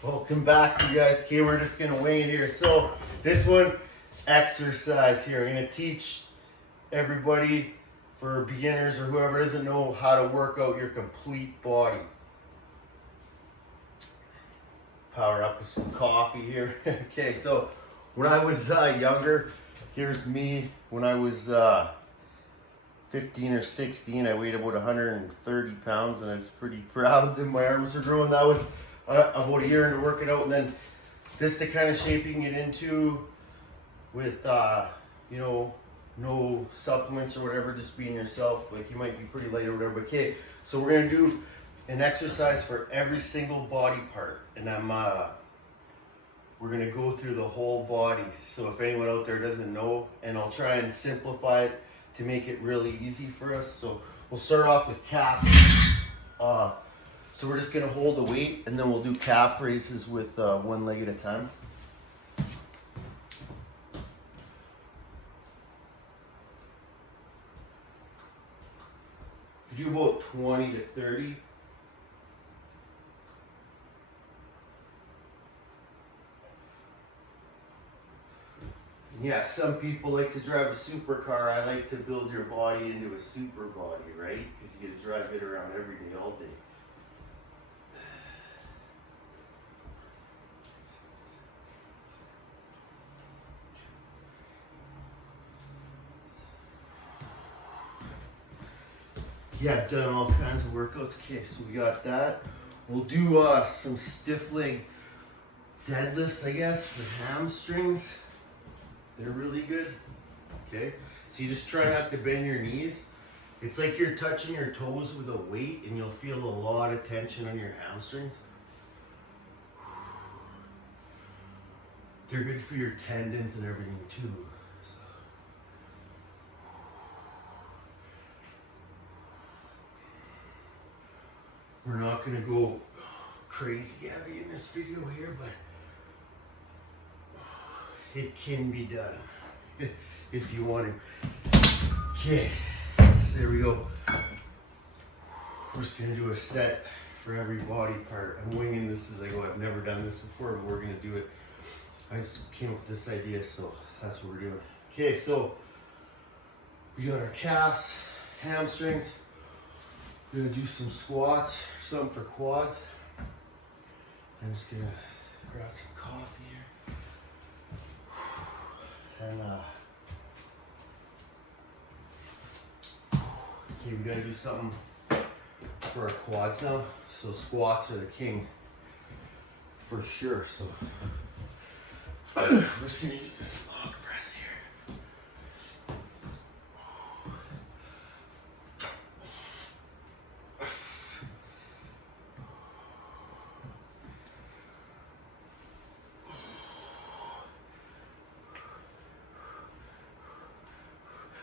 Welcome back, you guys. Okay, we're just gonna weigh in here. So this one, exercise here. I'm gonna teach everybody, for beginners or whoever doesn't know, how to work out your complete body. Power up with some coffee here. Okay, so when I was younger, here's me when I was 15 or 16. I weighed about 130 pounds and I was pretty proud that my arms were growing. That was about a year into working out, and then this the kind of shape you can get into with you know, no supplements or whatever, just being yourself. Like, you might be pretty light or whatever, but okay, so we're gonna do an exercise for every single body part, and we're gonna go through the whole body. So if anyone out there doesn't know, and I'll try and simplify it to make it really easy for us. So we'll start off with calves. So we're just gonna hold the weight, and then we'll do calf raises with one leg at a time. If you do about 20 to 30. Yeah, some people like to drive a supercar. I like to build your body into a super body, right? Because you get to drive it around every day, all day. Yeah, I've done all kinds of workouts. Okay, so we got that. We'll do some Stiffling Deadlifts, I guess, for hamstrings. They're really good. Okay, so you just try not to bend your knees. It's like you're touching your toes with a weight, and you'll feel a lot of tension on your hamstrings. They're good for your tendons and everything too. We're not gonna go crazy heavy in this video here, but it can be done if you want to. Okay, so there we go. We're just gonna do a set for every body part. I'm winging this as I go. I've never done this before, but we're gonna do it. I just came up with this idea, so that's what we're doing. Okay, so we got our calves, hamstrings. We're gonna do some squats, something for quads. I'm just gonna grab some coffee here. And okay, we gotta do something for our quads now. So squats are the king for sure. So we're just gonna use this log press here.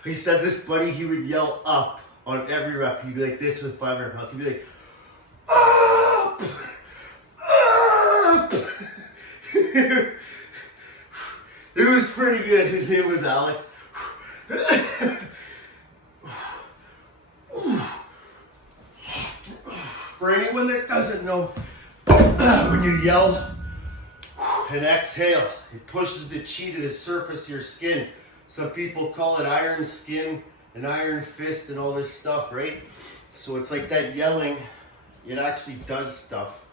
He said this buddy, he would yell up on every rep. He'd be like this with 500 pounds. He'd be like, up, up. It was pretty good. His name was Alex. For anyone that doesn't know, when you yell and exhale, it pushes the chi to the surface of your skin. Some people call it iron skin and iron fist and all this stuff, right? So it's like that yelling, it actually does stuff.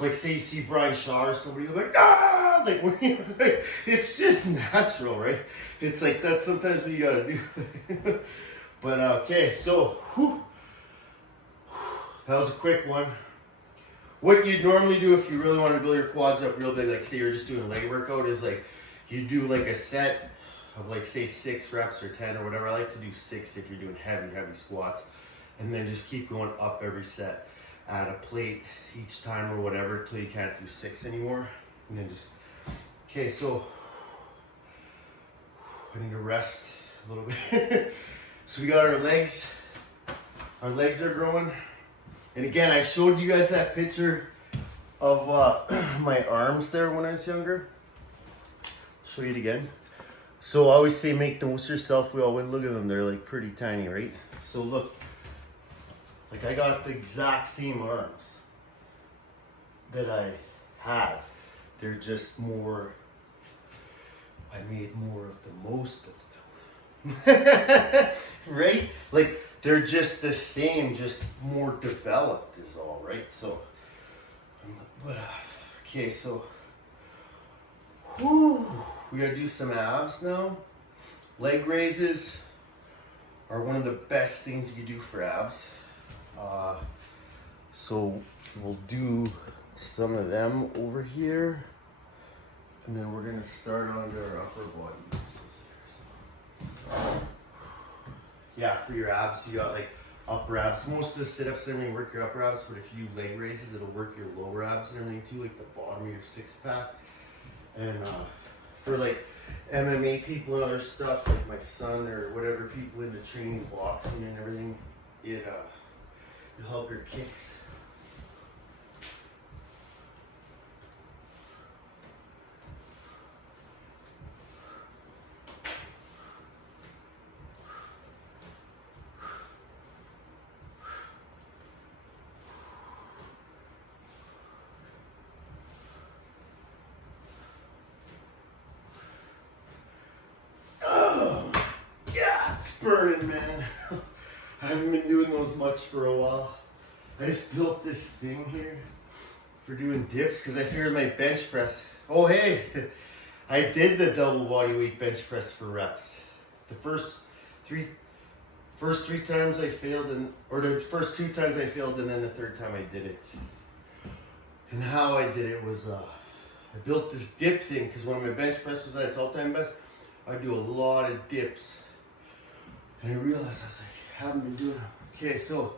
Like, say you see Brian Shaw or somebody, you're like, ah! Like, it's just natural, right? It's like, that's sometimes what you gotta do. But okay, so that was a quick one. What you'd normally do if you really want to build your quads up real big, like say you're just doing a leg workout, is like you do like a set of like say 6 reps or 10 or whatever. I like to do 6 if you're doing heavy squats, and then just keep going up every set. Add a plate each time or whatever till you can't do 6 anymore, and then just okay. So I need to rest a little bit. So we got our legs. Our legs are growing. And again, I showed you guys that picture of my arms there when I was younger. I'll show you it again. So I always say make the most of yourself. We all win. Look at them. They're like pretty tiny, right? So look, like I got the exact same arms. that I have. They're just more, I made more of the most of them. Right? Like, they're just the same, just more developed is all, right? So, but, okay, so, whew, we gotta do some abs now. Leg raises are one of the best things you do for abs. So we'll do some of them over here, and then we're gonna start onto our upper body pieces here. So, yeah, for your abs, you got like upper abs. Most of the sit-ups and everything work your upper abs, but if you do leg raises, it'll work your lower abs and everything too, like the bottom of your six-pack. And for like MMA people and other stuff, like my son or whatever, people into training boxing and everything, it'll help your kicks. Burning, man. I haven't been doing those much for a while. I just built this thing here for doing dips because I figured my bench press. Oh, hey, I did the double body weight bench press for reps. The first three times I failed, or the first 2 times I failed, and then the 3rd time I did it. And how I did it was, I built this dip thing because when my bench press was at its all-time best, I do a lot of dips. And I realized, I was like, haven't been doing them. Okay, so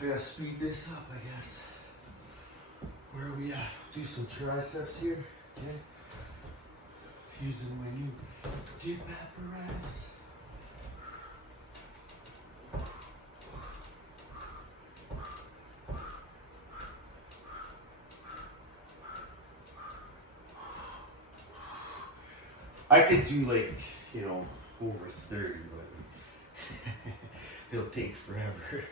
I gotta speed this up, I guess. Where are we at? Do some triceps here, okay? Using my new dip apparatus. I could do like, over 30, but it'll take forever.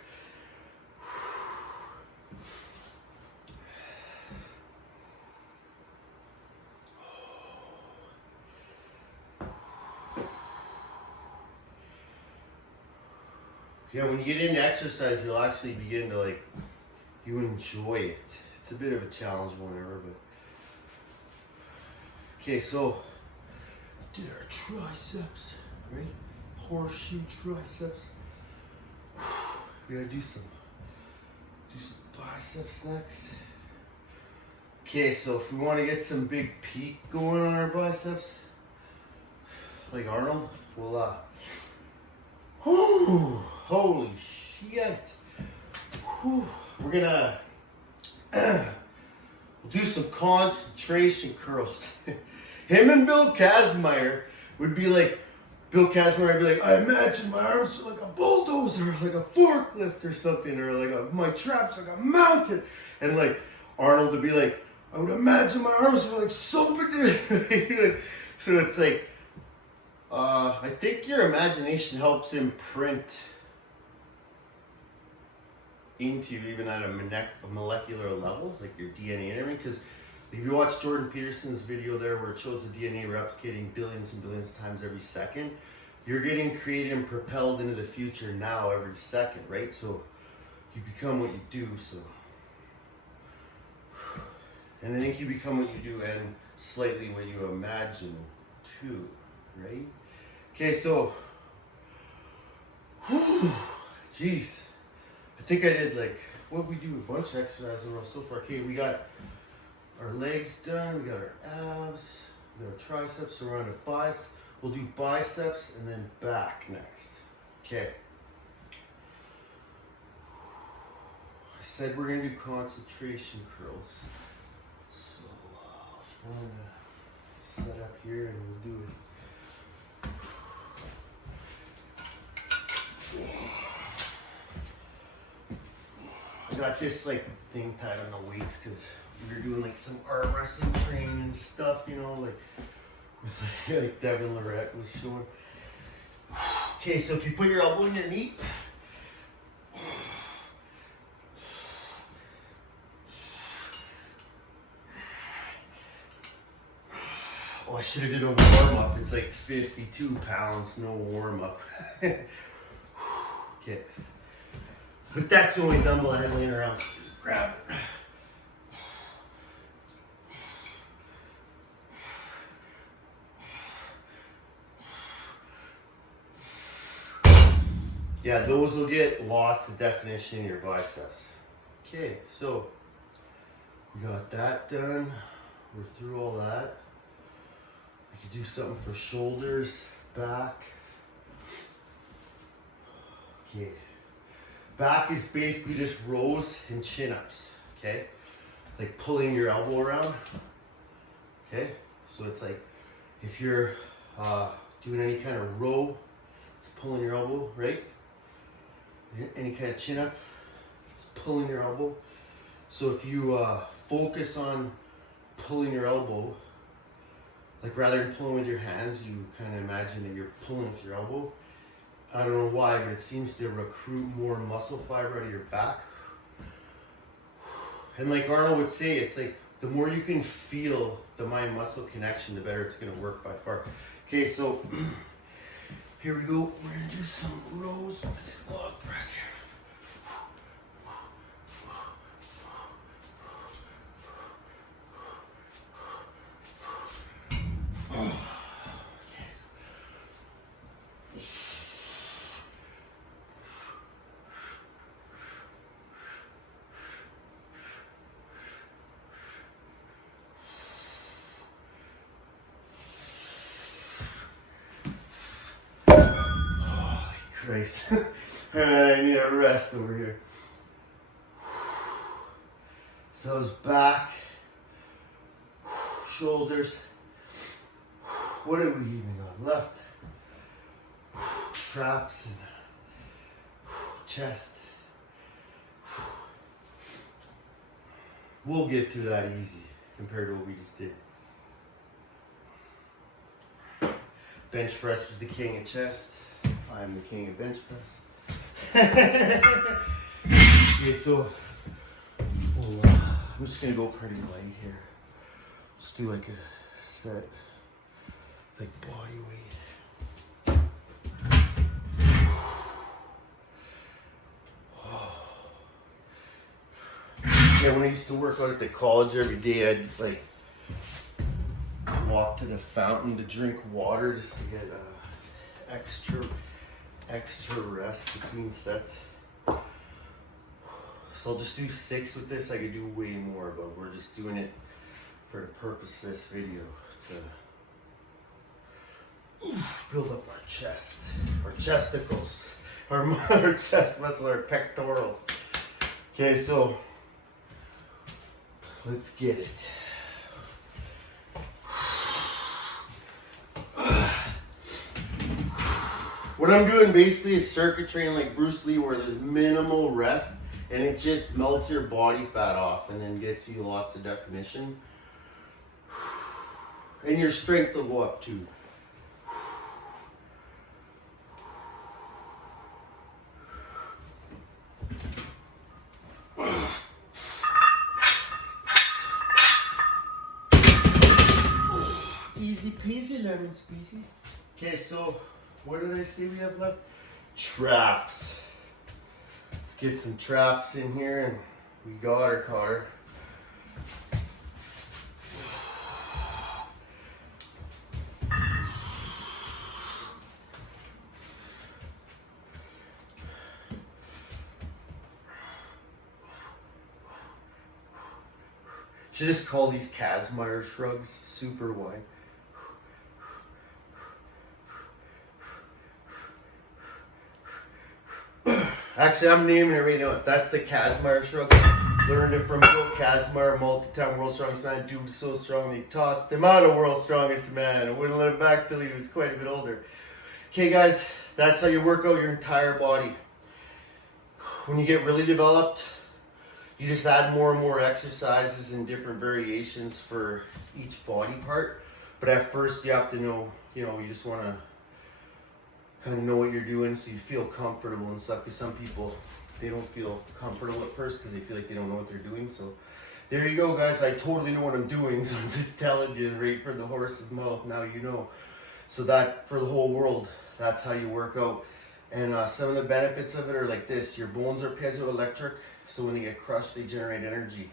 Yeah, when you get into exercise, you'll actually begin to you enjoy it. It's a bit of a challenge whenever, but. Okay, so did our triceps, right? Horseshoe triceps. We gotta do some biceps next. Okay, so if we want to get some big peak going on our biceps, like Arnold, we'll holy shit. We're gonna we'll do some concentration curls. Him and Bill Kazmaier would be like, I imagine my arms are like a bulldozer, like a forklift or something, or my traps like a mountain. And Arnold would be like, I would imagine my arms were like so big. So it's like, I think your imagination helps imprint into you even at a molecular level, like your DNA and everything. Because if you watch Jordan Peterson's video there where it shows the DNA replicating billions and billions of times every second, you're getting created and propelled into the future now every second, right? So you become what you do, so. And I think you become what you do and slightly what you imagine too, right? Okay, so, jeez. I think I did what we do, a bunch of exercises in a row so far. Okay, we got our legs done, we got our abs, we got our triceps, so we're on to biceps. We'll do biceps and then back next. Okay. I said we're gonna do concentration curls. So I'll find a setup here and we'll do it. I got this thing tied on the weights because we were doing some arm wrestling training and stuff, with Devin Lorette was showing. Okay, so if you put your elbow in your knee, Oh, I should have did a warm up. It's like 52 pounds, no warm up. Okay. But that's the only dumbbell I had laying around, so just grab it. Yeah, those will get lots of definition in your biceps. Okay, so we got that done. We're through all that. We could do something for shoulders, back. Okay. Back is basically just rows and chin-ups, okay? Like pulling your elbow around, okay? So it's like if you're doing any kind of row, it's pulling your elbow, right? Any kind of chin-up, it's pulling your elbow. So if you focus on pulling your elbow, like rather than pulling with your hands, you kind of imagine that you're pulling with your elbow. I don't know why, but it seems to recruit more muscle fiber out of your back. And like Arnold would say, it's like the more you can feel the mind-muscle connection, the better it's gonna work by far. Okay, so here we go. We're gonna do some rows with this log press here. Christ. I need a rest over here. So it's back, shoulders. What do we even got left? Traps and chest. We'll get through that easy compared to what we just did. Bench press is the king of chest. I'm the king of bench press. Okay, so I'm just gonna go pretty light here. Just do like a set, like body weight. Yeah, when I used to work out at the college every day, I'd like walk to the fountain to drink water just to get extra rest between sets. So I'll just do 6 with this. I could do way more, but we're just doing it for the purpose of this video to build up our chest, our chesticles, our chest muscle, our pectorals. Okay, so let's get it. What I'm doing basically is circuit training like Bruce Lee, where there's minimal rest and it just melts your body fat off and then gets you lots of definition. And your strength will go up too. Easy peasy, lemon squeezy. Okay, so what did I say we have left? Traps. Let's get some traps in here, and we got our car. Should just call these Casimir shrugs, super wide. Actually, I'm naming it right now. That's the Casimir shrug. Learned it from Bill Casimir, multi-time world's strongest man. Dude was so strong, they tossed him out of world's strongest man and wouldn't let him back till he was quite a bit older. Okay, guys, that's how you work out your entire body. When you get really developed, you just add more and more exercises and different variations for each body part. But at first, you have to know, you just want to kind of know what you're doing so you feel comfortable and stuff. Because some people, they don't feel comfortable at first because they feel like they don't know what they're doing. So there you go, guys. I totally know what I'm doing, so I'm just telling you right for the horse's mouth. Now you know. So that for the whole world, that's how you work out. And some of the benefits of it are like this: your bones are piezoelectric, so when they get crushed, they generate energy,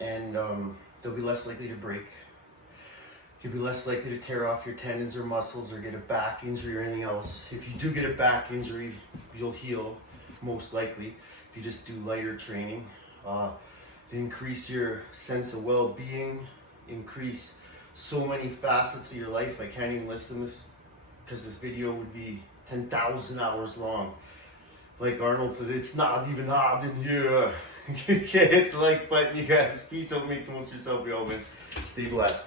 and they'll be less likely to break. You'll be less likely to tear off your tendons or muscles or get a back injury or anything else. If you do get a back injury, you'll heal, most likely, if you just do lighter training. Increase your sense of well-being, increase so many facets of your life. I can't even list them because this video would be 10,000 hours long. Like Arnold says, it's not even hard in here. Hit the like button, you guys. Peace out, make the most of yourself, we all win. Stay blessed.